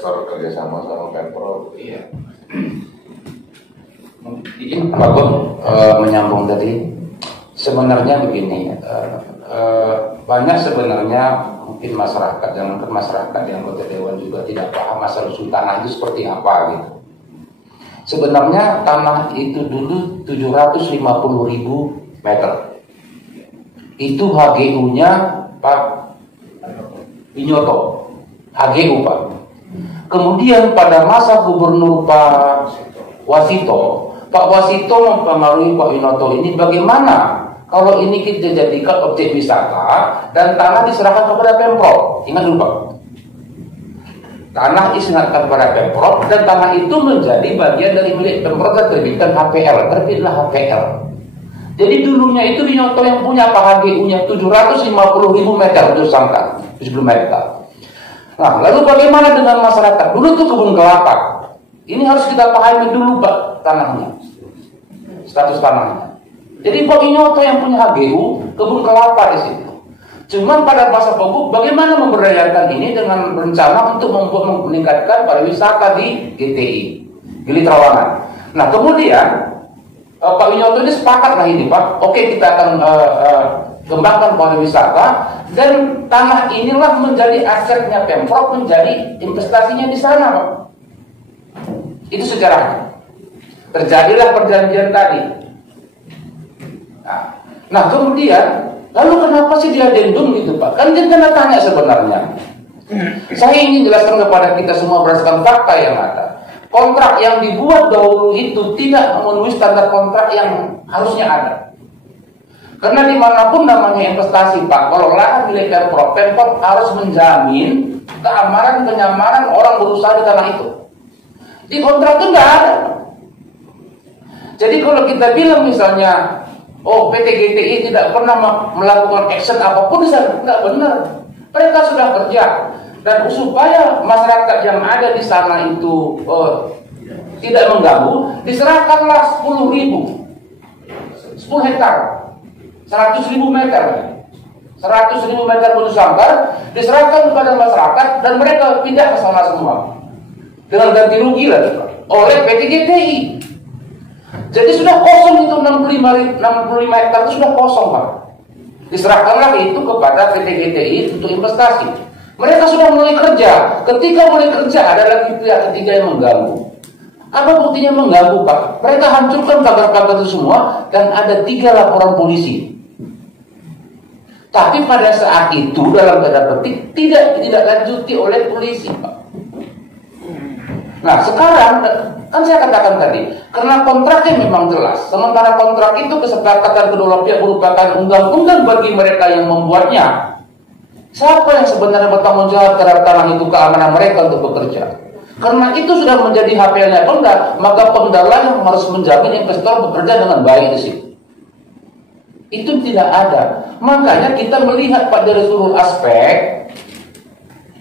investor kerjasama sama Pemprov. Iya. Izin Pak Gun menyambung tadi. Sebenarnya begini, banyak sebenarnya mungkin masyarakat, jangankan masyarakat yang anggota dewan juga tidak paham asal usul tanah itu seperti apa gitu. Sebenarnya tanah itu dulu 750.000 meter. Itu HGU-nya Pak Winoto, HGU Pak. Kemudian pada masa Gubernur Pak Wasito mempengaruhi Pak Winoto ini bagaimana kalau ini kita jadikan objek wisata dan tanah diserahkan kepada Pemprov. Ingat dulu Pak, tanah diserahkan kepada Pemprov dan tanah itu menjadi bagian dari milik Pemprov dan terbitkan terbitlah HPL. Jadi dulunya itu Winoto yang punya Pak HGU-nya 750.000 meter, 70 meter. Nah, lalu bagaimana dengan masyarakat? Dulu itu kebun kelapa. Ini harus kita pahami dulu Pak, tanahnya, status tanahnya. Jadi Pak Winoto yang punya HGU, kebun kelapa di situ. Cuman pada masa Pogok, bagaimana memberdayakan ini dengan rencana untuk meningkatkan pariwisata di GTI, Gili Trawangan. Nah kemudian Pak Winoto ini sepakat lah ini Pak, oke kita akan kembangkan pariwisata dan tanah inilah menjadi asetnya Pemprov, menjadi investasinya di sana Pak. Itu sejarahnya. Terjadilah perjanjian tadi. Nah kemudian, lalu kenapa sih diadendum gitu Pak? Kan dia kena tanya sebenarnya. Saya ingin jelaskan kepada kita semua berdasarkan fakta yang ada. Kontrak yang dibuat dahulu itu tidak memenuhi standar kontrak yang harusnya ada. Karena dimanapun namanya investasi Pak, kalau lahan milik Pemprov, Pemprov harus menjamin kenyamanan orang berusaha di tanah itu. Di kontrak itu nggak ada. Jadi kalau kita bilang misalnya, oh PT GTI tidak pernah melakukan action apapun, nggak benar. Mereka sudah kerja dan supaya masyarakat yang ada di sana itu tidak mengganggu, diserahkanlah 10 hektar, 100.000 meter, 100.000 meter bulu sangkar diserahkan kepada masyarakat dan mereka pindah ke sana semua dengan ganti rugi lagi oleh PT GTI. Jadi sudah kosong itu 65 hektar itu sudah kosong Pak. Diserahkanlah itu kepada PT GTI untuk investasi. Mereka sudah mulai kerja. Ketika mulai kerja ada lagi pihak ketiga yang mengganggu. Apa buktinya mengganggu Pak? Mereka hancurkan pagar-pagar itu semua dan ada 3 laporan polisi. Tapi pada saat itu dalam tanda petik tidak lanjuti oleh polisi Pak. Nah sekarang kan saya katakan tadi, karena kontraknya memang jelas. Sementara kontrak itu kesepakatan kedua pihak merupakan undang-undang bagi mereka yang membuatnya. Siapa yang sebenarnya bertanggung jawab terhadap tanah itu, keamanan mereka untuk bekerja? Karena itu sudah menjadi HPL-nya Pemda, maka Pemda lah yang harus menjamin investor bekerja dengan baik di situ. Itu tidak ada. Makanya kita melihat pada seluruh aspek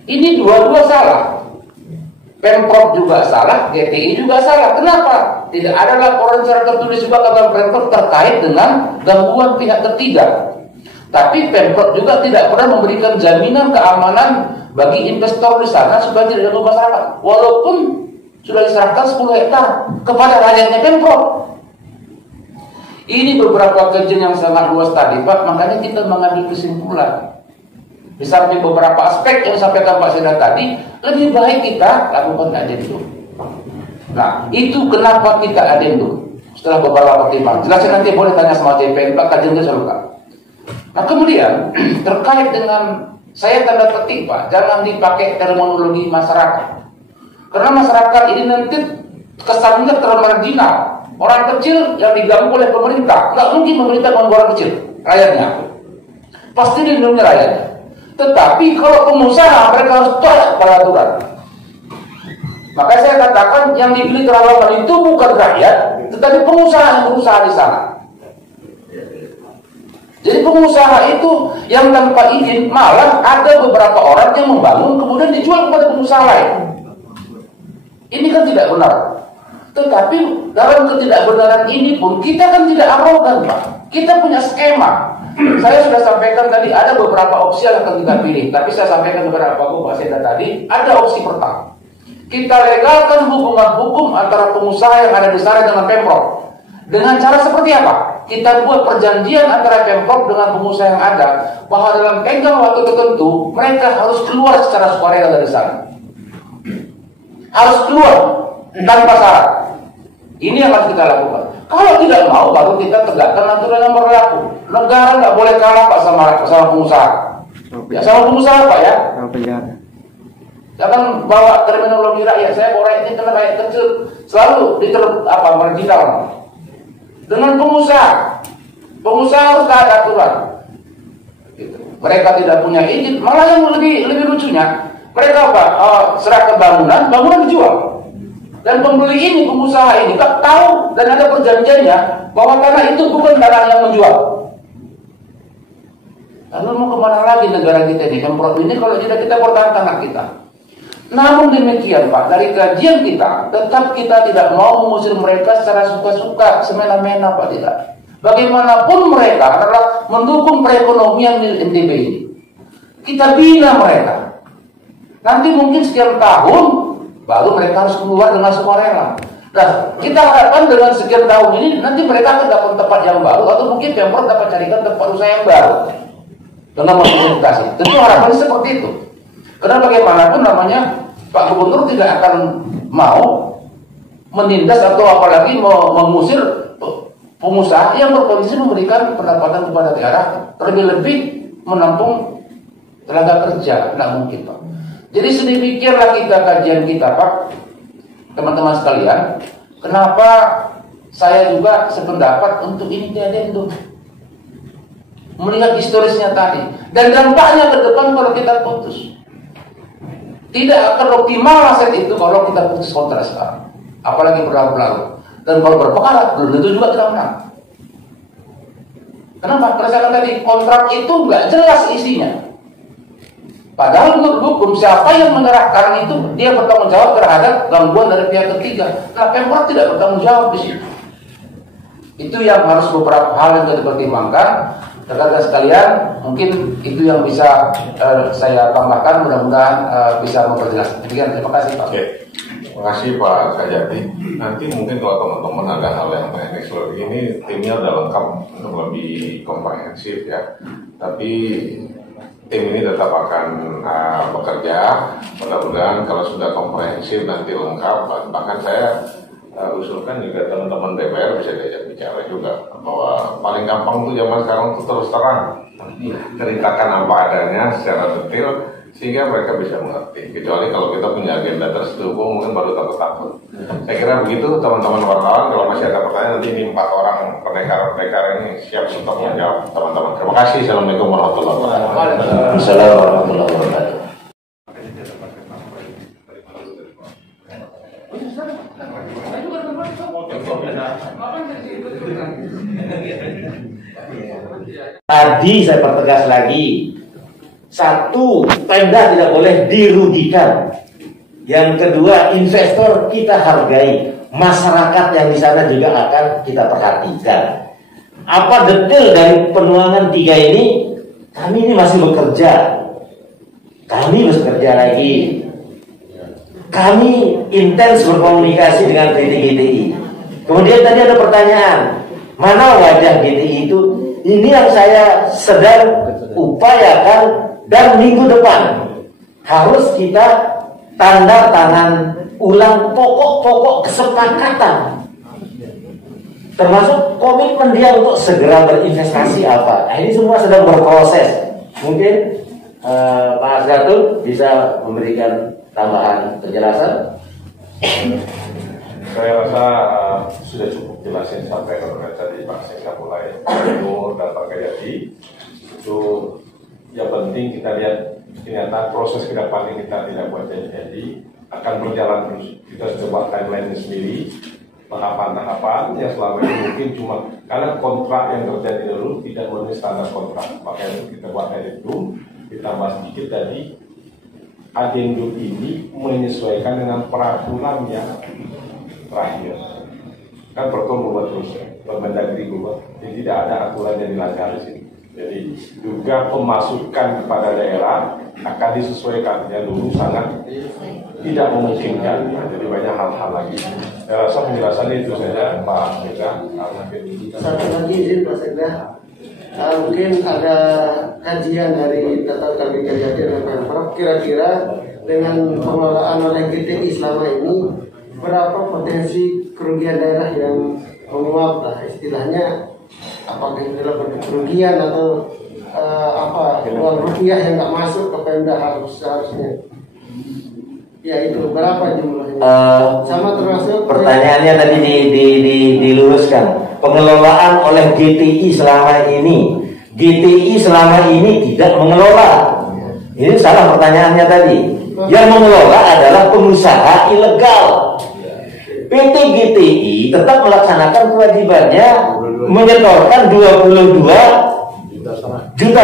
ini dua-dua salah. Pemprov juga salah, GTI juga salah. Kenapa? Tidak ada laporan secara tertulis juga kepada Pemprov terkait dengan gangguan pihak ketiga. Tapi Pemprov juga tidak pernah memberikan jaminan keamanan bagi investor di sana supaya tidak ganggu masyarakat. Walaupun sudah diserahkan 10 hektar kepada rakyatnya Pemprov. Ini beberapa kajian yang sangat luas tadi Pak, makanya kita mengambil kesimpulan. Di samping beberapa aspek yang disampaikan Pak Seda tadi, lebih baik kita lakukan adendum. Nah, itu kenapa kita adendum setelah beberapa pertimbangan. Jelasnya nanti boleh tanya sama JPN Pak, kajian itu saya lupa. Nah kemudian terkait dengan saya tanda petik Pak, jangan dipakai terminologi masyarakat. Karena masyarakat ini nanti kesannya termarginal. Orang kecil yang diganggu oleh pemerintah, nggak mungkin pemerintah mengganggu orang kecil, rakyatnya. Pasti dilindungi rakyatnya. Tetapi kalau pengusaha mereka harus taat pada aturan. Maka saya katakan yang dibeli Trawangan itu bukan rakyat, tetapi pengusaha yang berusaha di sana. Jadi pengusaha itu yang tanpa izin, malah ada beberapa orang yang membangun kemudian dijual kepada pengusaha lain. Ini kan tidak benar. Tetapi dalam ketidakbenaran ini pun kita kan tidak arogan Pak. Kita punya skema. Saya sudah sampaikan tadi ada beberapa opsi yang akan kita pilih. Tapi saya sampaikan kepada Pak Seda tadi, ada opsi pertama. kita legalkan hubungan hukum antara pengusaha yang ada di sana dengan Pemprov. Dengan cara seperti apa? Kita buat perjanjian antara Pemprov dengan pengusaha yang ada, bahwa dalam tenggang waktu tertentu mereka harus keluar secara sukarela dari sana. Harus keluar tanpa syarat. Ini yang harus kita lakukan. Kalau tidak mau, baru kita tegakkan aturan yang berlaku. Negara nggak boleh kalah Pak sama pengusaha. Ya sama pengusaha Pak ya. Jangan bawa terminologi rakyat. Saya bawa rakyat ini karena rakyat kecil selalu marginal. Dengan pengusaha harus ada aturan. Gitu. Mereka tidak punya izin, malah yang lebih lucunya, mereka serah ke bangunan dijual. Dan pembeli ini, pengusaha ini, tak tahu dan ada perjanjiannya bahwa tanah itu bukan tanah yang menjual. Lalu mau kemana lagi negara kita ini? Pemprov ini kalau tidak kita pertahankan tanah kita. Namun demikian Pak, dari kajian kita, tetap kita tidak mau mengusir mereka secara suka-suka, semena-mena Pak, tidak. Bagaimanapun mereka adalah mendukung perekonomian di NTB ini. Kita bina mereka. Nanti mungkin sekian tahun, baru mereka harus keluar dengan sukarela. Nah, kita harapkan dengan sekian tahun ini, nanti mereka akan dapat tempat yang baru, atau mungkin Pemprov dapat carikan tempat usaha yang baru. Dengan modifikasi. Tentu harapannya seperti itu. Karena bagaimanapun namanya Pak Gubernur tidak akan mau menindas atau apalagi mengusir pengusaha yang berpotensi memberikan pendapatan kepada daerah, terlebih-lebih menampung tenaga kerja. Tidak mungkin Pak. Jadi sedemikianlah kajian kita Pak, teman-teman sekalian. Kenapa saya juga sependapat untuk ini diadendum, melihat historisnya tadi dan dampaknya ke depan kalau kita putus. Tidak akan optimal aset itu kalau kita putus kontrak sekarang, apalagi berlarut-larut. Dan kalau berpekara, belum tentu juga kita menang. Kenapa? Karena tadi kontrak itu nggak jelas isinya. Padahal menurut hukum siapa yang menyerahkan itu dia bertanggung jawab terhadap gangguan dari pihak ketiga. Nah, Pemprov tidak bertanggung jawab di situ. Itu yang harus beberapa hal yang harus dipertimbangkan. Rekan-rekan sekalian, mungkin itu yang bisa saya tambahkan, mudah-mudahan bisa memperjelas. Demikian, terima kasih Pak. Oke. Terima kasih Pak Kajati. Nanti mungkin kalau teman-teman ada hal yang teknis lebih ini, timnya udah lengkap untuk lebih komprehensif ya. Tapi tim ini tetap akan bekerja. Mudah-mudahan kalau sudah komprehensif nanti lengkap. Bahkan saya usulkan juga teman-teman DPR bisa diajak bicara juga, bahwa paling gampang tuh zaman sekarang tuh terus terang ceritakan apa adanya secara detail sehingga mereka bisa mengerti. Kecuali kalau kita punya agenda terselubung mungkin baru takut-takut. Saya kira begitu teman-teman wartawan. Kalau masih ada pertanyaan nanti ini 4 orang pendekar ini siap untuk menjawab teman-teman. Terima kasih. Assalamualaikum warahmatullahi wabarakatuh. Waalaikumsalam warahmatullahi wabarakatuh. Tadi saya pertegas lagi, satu, Pemda tidak boleh dirugikan. Yang kedua, investor kita hargai, masyarakat yang di sana juga akan kita perhatikan. Apa detail dari penuangan 3 ini? Kami ini masih bekerja. Kami bekerja lagi. Kami intens berkomunikasi dengan PT GTI. Kemudian tadi ada pertanyaan, mana wajah GTI itu? Ini yang saya sedang upayakan, dan minggu depan harus kita tanda tangan ulang pokok-pokok kesepakatan, termasuk komitmen dia untuk segera berinvestasi apa. Nah, ini semua sedang berproses. Mungkin Pak Asgatul bisa memberikan tambahan penjelasan. Saya rasa sudah cukup jelas yang disampaikan oleh tadi Pak Sekda mulai Nur dan Pak Kajati. Itu yang penting kita lihat ternyata proses ke depan ini kita tidak buat janji-janji, akan berjalan terus. Kita sudah buat timeline sendiri, tahapan-tahapan yang selama ini mungkin cuma karena kontrak yang terjadi dulu tidak memenuhi standar kontrak, makanya kita buat adendum, ditambah sedikit tadi. Adendum ini menyesuaikan dengan peraturan yang terakhir. Kan Perkom berubah terus, Permendagri berubah, jadi tidak ada aturan yang dilanggar di sini. Jadi juga pemasukan kepada daerah akan disesuaikan. Yang dulu sangat tidak memungkinkan. Nah, jadi banyak hal-hal lagi. Saya rasa penjelasannya itu saja, Pak Sekda. Satu lagi izin Pak Sekda, mungkin ada kajian dari Data Kami Kejati dan Pemprov, kira-kira dengan pengelolaan oleh GTI selama ini berapa potensi kerugian daerah yang menguap lah istilahnya, apakah itu adalah kerugian atau uang rupiah yang nggak masuk ke Pemda seharusnya, ya itu berapa jumlahnya? Sama termasuk Pertanyaannya tadi diluruskan, pengelolaan oleh GTI selama ini. GTI selama ini tidak mengelola. Ini salah pertanyaannya tadi. Yang mengelola adalah pengusaha ilegal. PT GTI tetap melaksanakan kewajibannya menyetorkan 22,5 juta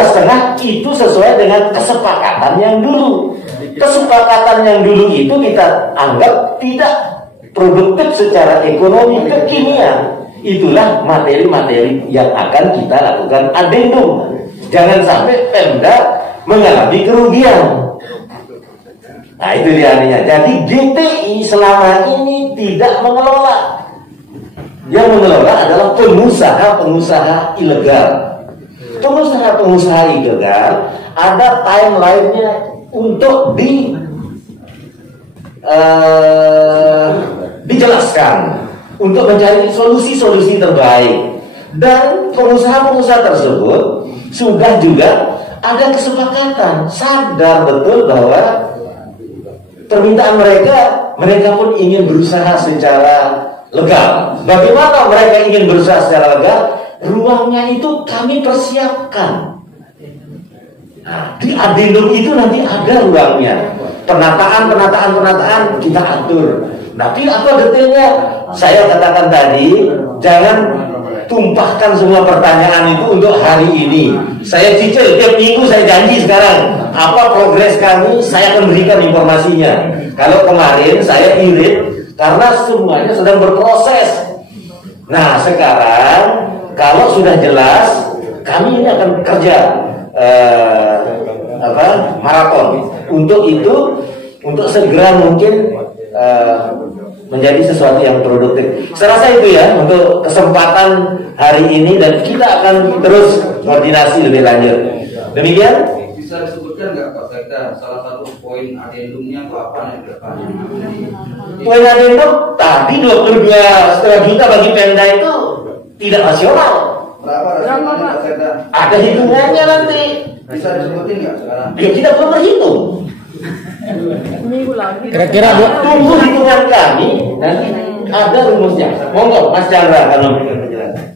itu sesuai dengan kesepakatan yang dulu. Kesepakatan yang dulu itu kita anggap tidak produktif secara ekonomi kekinian. Itulah materi-materi yang akan kita lakukan adendum. Jangan sampai Pemda mengalami kerugian. Nah itu dia artinya. Jadi GTI selama ini tidak mengelola. Yang mengelola adalah pengusaha-pengusaha ilegal. Pengusaha-pengusaha ilegal ada timeline-nya untuk dijelaskan, untuk mencari solusi-solusi terbaik. Dan pengusaha-pengusaha tersebut sudah juga ada kesepakatan, sadar betul bahwa permintaan mereka pun ingin berusaha secara legal. Bagaimana mereka ingin berusaha secara legal? Ruangnya itu kami persiapkan. Nah, di adendum itu nanti ada ruangnya. Penataan kita atur. Tapi apa detailnya? Saya katakan tadi, jangan tumpahkan semua pertanyaan itu untuk hari ini. Saya cicil tiap minggu, saya janji sekarang apa progres kami, saya akan berikan informasinya. Kalau kemarin saya irit karena semuanya sedang berproses. Nah sekarang kalau sudah jelas, kami ini akan kerja maraton. Untuk itu, untuk segera mungkin menjadi sesuatu yang produktif. Saya rasa itu ya untuk kesempatan hari ini, dan kita akan terus koordinasi lebih lanjut. Demikian. Bisa disebutkan nggak Pak Sekda salah satu poin adendumnya itu apa nih ke depan? Poin adendum tadi 22,5 juta bagi Pemda itu tidak rasional. Berapa rasanya Pak Sekda? Ada hitungannya nanti. Bisa disebutin nggak sekarang? Ya kita belum berhitung. Kira-kira tunggu hitungan kami, nanti ada rumusnya. Monggo Mas Chandra kalau memberikan penjelasan.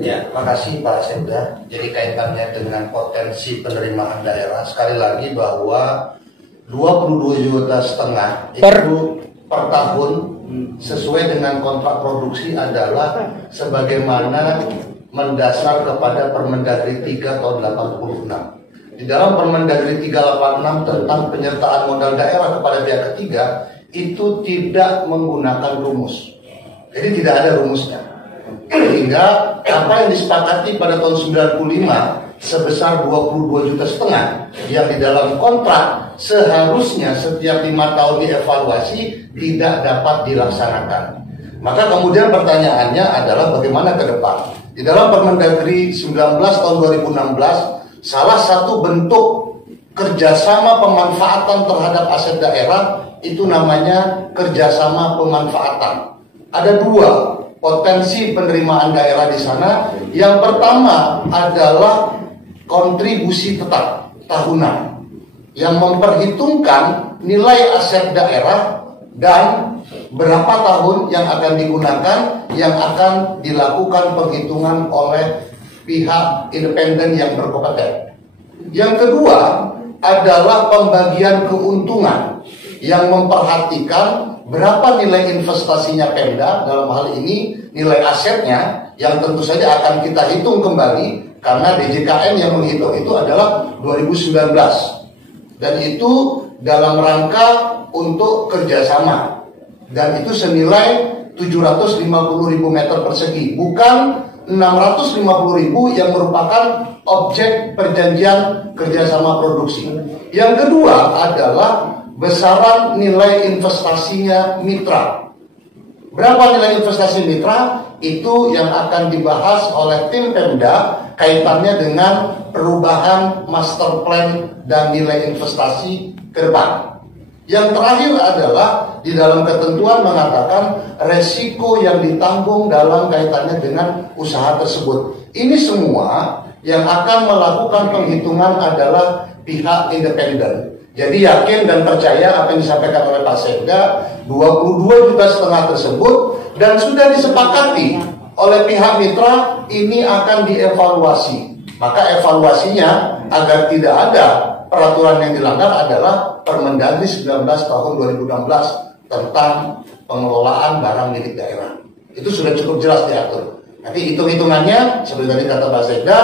Ya, makasih Pak Sekda. Jadi kaitannya dengan potensi penerimaan daerah, sekali lagi bahwa 22,5 juta itu per tahun sesuai dengan kontrak produksi adalah sebagaimana mendasar kepada Permendagri 3 tahun 86. Di dalam Permendagri 386 tentang penyertaan modal daerah kepada pihak ketiga itu tidak menggunakan rumus. Jadi tidak ada rumusnya. Sehingga apa yang disepakati pada tahun 95 sebesar 22,5 juta yang di dalam kontrak seharusnya setiap 5 tahun dievaluasi tidak dapat dilaksanakan. Maka kemudian pertanyaannya adalah bagaimana ke depan. Di dalam Permendagri 19 tahun 2016 salah satu bentuk kerjasama pemanfaatan terhadap aset daerah itu namanya kerjasama pemanfaatan. Ada dua potensi penerimaan daerah di sana. Yang pertama adalah kontribusi tetap tahunan yang memperhitungkan nilai aset daerah dan berapa tahun yang akan digunakan, yang akan dilakukan penghitungan oleh pihak independen yang berkompeten. Yang kedua adalah pembagian keuntungan yang memperhatikan berapa nilai investasinya Pemda, dalam hal ini nilai asetnya, yang tentu saja akan kita hitung kembali karena DJKN yang menghitung itu adalah 2019, dan itu dalam rangka untuk kerjasama, dan itu senilai 750.000 meter persegi, bukan 650.000 yang merupakan objek perjanjian kerjasama produksi. Yang kedua adalah besaran nilai investasinya mitra. Berapa nilai investasi mitra? Itu yang akan dibahas oleh tim Pemda kaitannya dengan perubahan master plan dan nilai investasi ke depan. Yang terakhir adalah di dalam ketentuan mengatakan resiko yang ditanggung dalam kaitannya dengan usaha tersebut. Ini semua yang akan melakukan penghitungan adalah pihak independen. Jadi yakin dan percaya apa yang disampaikan oleh Pak Sekda, 22,5 juta tersebut dan sudah disepakati oleh pihak mitra ini akan dievaluasi. Maka evaluasinya agar tidak ada peraturan yang dilanggar adalah Permendagri 19 tahun 2016 tentang pengelolaan barang milik daerah. Itu sudah cukup jelas diatur. Nanti hitung-hitungannya seperti tadi kata Pak Sekda,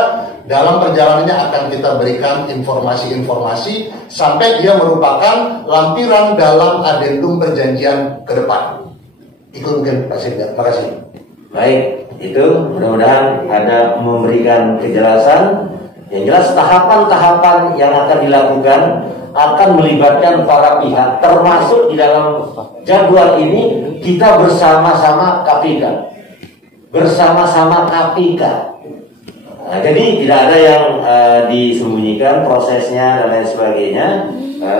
dalam perjalanannya akan kita berikan informasi-informasi sampai dia merupakan lampiran dalam adendum perjanjian ke depan. Itu mungkin Pak Sekda. Terima kasih. Baik, itu mudah-mudahan ada memberikan kejelasan. Yang jelas tahapan-tahapan yang akan dilakukan akan melibatkan para pihak, termasuk di dalam jadwal ini kita bersama-sama KPK. Nah, jadi tidak ada yang disembunyikan prosesnya dan lain sebagainya.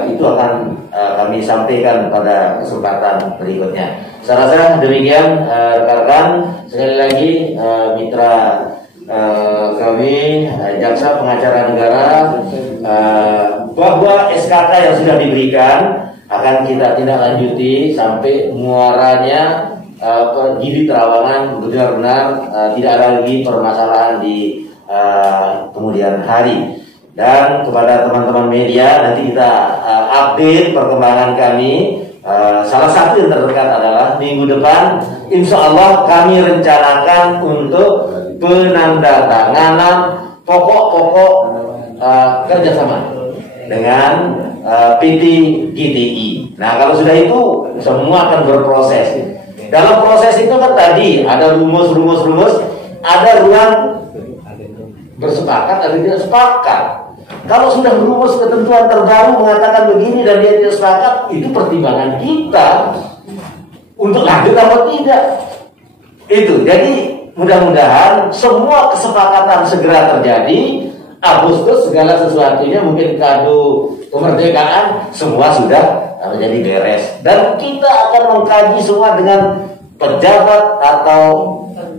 Itu akan kami sampaikan pada kesempatan berikutnya. Saya rasa demikian rekan-rekan. Sekali lagi mitra kami jaksa pengacara negara bahwa SKK yang sudah diberikan akan kita tindak lanjuti sampai muaranya Gili Trawangan benar-benar tidak ada lagi permasalahan di kemudian hari. Dan kepada teman-teman media nanti kita update perkembangan kami. Salah satu yang terdekat adalah minggu depan insya Allah kami rencanakan untuk penandatanganan pokok-pokok kerjasama dengan PT GTI. Nah kalau sudah itu semua akan berproses. Dalam proses itu kan tadi ada rumus, ada ruang bersepakat atau tidak sepakat. Kalau sudah rumus ketentuan terbaru mengatakan begini dan dia tidak sepakat, itu pertimbangan kita untuk lanjut atau tidak. Itu. Jadi mudah-mudahan semua kesepakatan segera terjadi. Agustus segala sesuatunya mungkin kado kemerdekaan semua sudah menjadi beres. Dan kita akan mengkaji semua dengan pejabat atau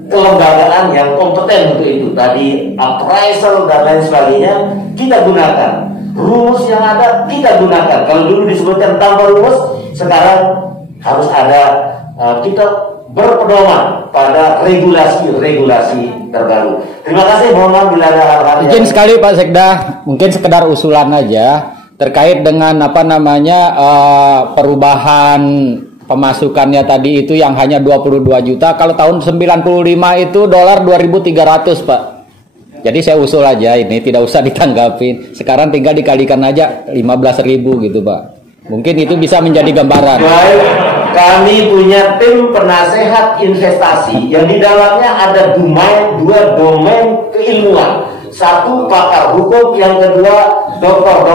kelembagaan yang kompeten untuk itu. Tadi appraisal dan lain sebagainya kita gunakan. Rumus yang ada kita gunakan. Kalau dulu disebutkan tanpa rumus, sekarang harus ada kita berpedoman pada regulasi terbaru. Terima kasih, mohon maaf bila ada hal-hal izin sekali Pak Sekda, mungkin sekedar usulan aja terkait dengan perubahan pemasukannya tadi itu yang hanya 22 juta. Kalau tahun 95 itu dolar 2.300 Pak. Jadi saya usul aja ini tidak usah ditanggapin. Sekarang tinggal dikalikan aja 15.000 gitu Pak. Mungkin itu bisa menjadi gambaran. Baik, kami punya tim penasehat investasi yang di dalamnya ada dua domain keilmuan. Satu pakar hukum, yang kedua dokter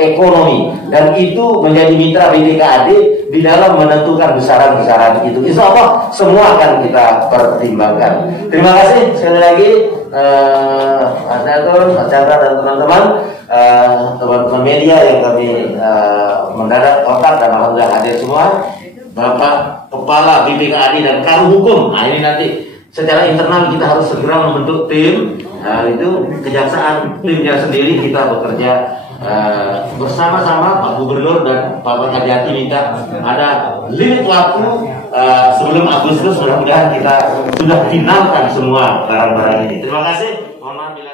ekonomi, dan itu menjadi mitra BPKAD di dalam menentukan besaran-besaran itu. Insya Allah semua akan kita pertimbangkan. Terima kasih sekali lagi Mas Datul, Mas Chandra dan teman-teman teman-teman media yang kami mendadak kontak dan alhamdulillah hadir semua. Bapak Kepala BPKAD dan Karu Hukum. Nah ini nanti secara internal kita harus segera membentuk tim. Nah, itu kejaksaan timnya sendiri kita bekerja bersama-sama. Pak Gubernur dan Pak Kajati minta ada limit waktu sebelum Agustus, mudah-mudahan kita sudah finalkan semua barang-barang ini. Terima kasih. Mohon maaf bila